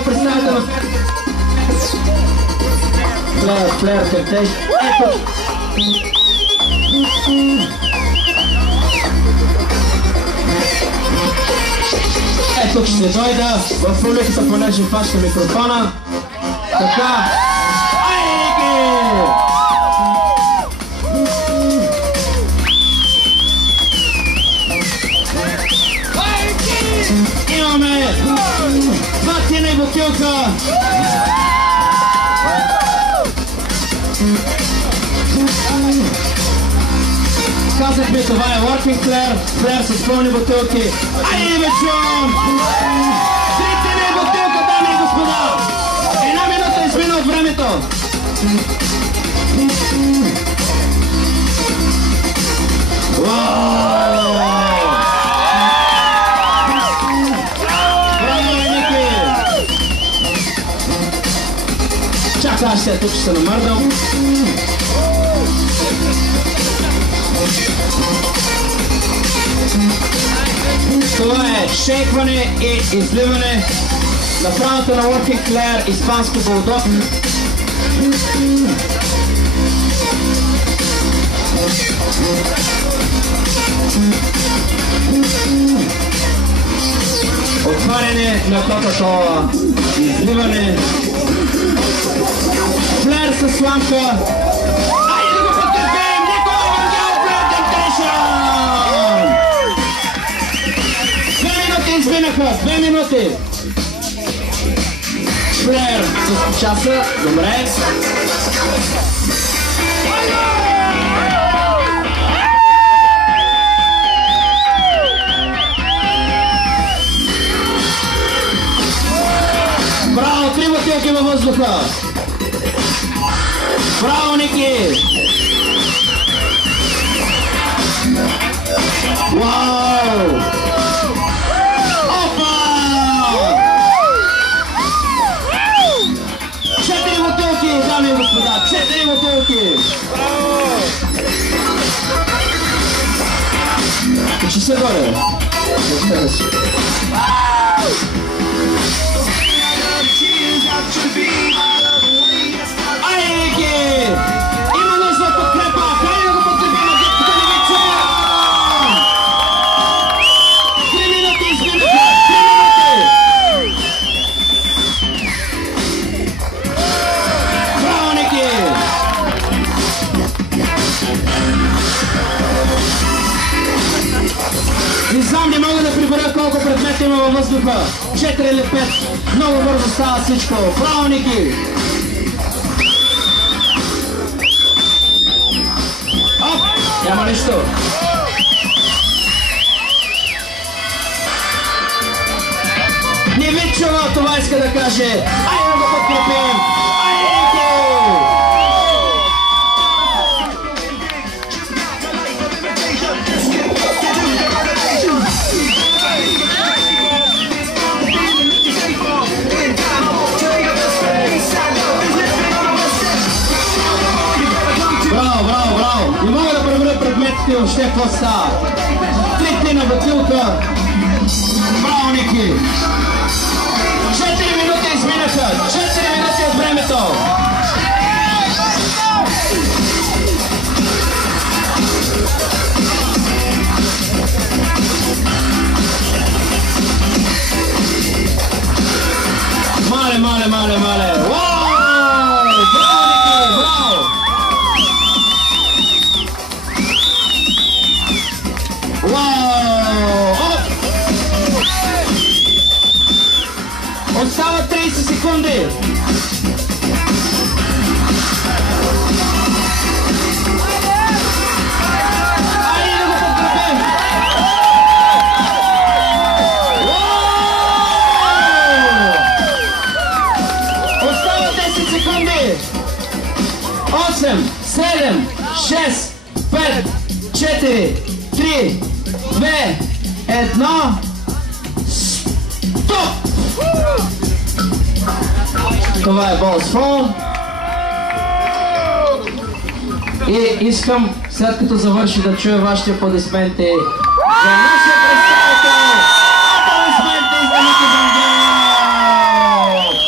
отново представите на Флер Картеж. Ето. Ето ще дойда в публиката, понеже фаща микрофона. Така. Имаме ватина и бутилка. Казахме, това е Working Flair, Флер с пълни бутилки. Айде, вечон! Трите и бутилка, дами и господа! Една минута измина от времето. Браво, Ники! Чакай, аз ще тук ще се намърдам. Това е шейкване и изливане на правото на Working Flair, испанско булдог. Отваряне на Кока-Кола, изливане, Флер със сламка. Изминаха 2 минути. Флер с часа. Добре. Браво, 3 бутилки във въздуха. Браво, Ники. Вау! Дами и господа, 4 бутилки! Ще се горе! Айде, Ники! Има нужда от подкрепа! Хайде да го подкрепим на диката ни вечер! 3 минути изминаха! 3 минути! Не знам, не мога да прибера колко предмета има във въздуха. 4 или 5. Много бързо става всичко. Браво, Ники! Оп! Няма нищо. Не ви чува, това иска да каже. Айде да го подкрепим! Айде, Ники! Браво! Не мога да преброя предметите въобще какво става. 3 на бутилка. Браво, Ники! 4 минути изминаха! 4 минути от времето! Мале! Вау! Браво, Ники! Браво! Вау! Оп! Остава 30 секунди! Айде да го подкрепим! Остава 10 секунди! 8, 7, 6, 5, 4, 3, 2, 1, стоп! Това е Balls Fall. И искам, след като завърши, да чуя вашите аплодисменти за нашия представител. Аплодисменти за Ники Зангелов!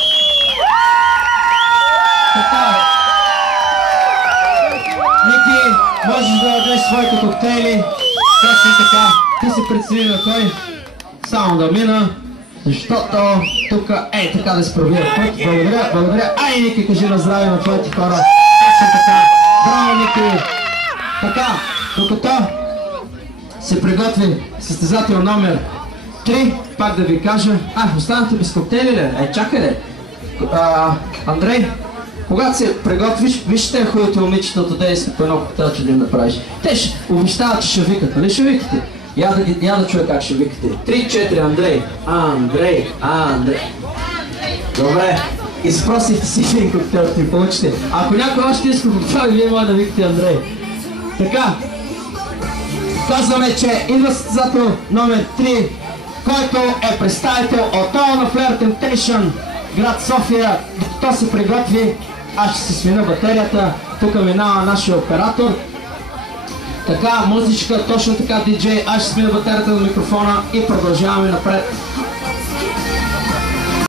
коктейли. Точно така. Ти си прецени на кой. Само да мина. Защото тук ей така да се пробира път. Благодаря, благодаря. Ай, Ники, кажи на здраве на твоите хора. Точно така. Браво, Ники. Така, докато се приготви състезател номер 3, пак да ви кажа. Останахте без коктейли ли? Чакай ли? Андрей, когато се приготвиш, вижте хубавите момичета от действие по едно коктейлче да им направиш. Те ще обещават, че ще викат, нали ще викате? Я да чуя как ще викате. 3-4, Андрей. Андрей. Добре. Изпросихте си един коктейл, ще получите. Ако някой още иска коктейл, вие може да викате Андрей. Така. Казваме, че идва състезател номер 3, който е представител от на Flair Temptation, град София. Докато се приготви, аз ще си смена батерията. Тук минава нашия оператор. Така, музичка, точно така, диджей. Аз ще смена батерията на микрофона и продължаваме напред.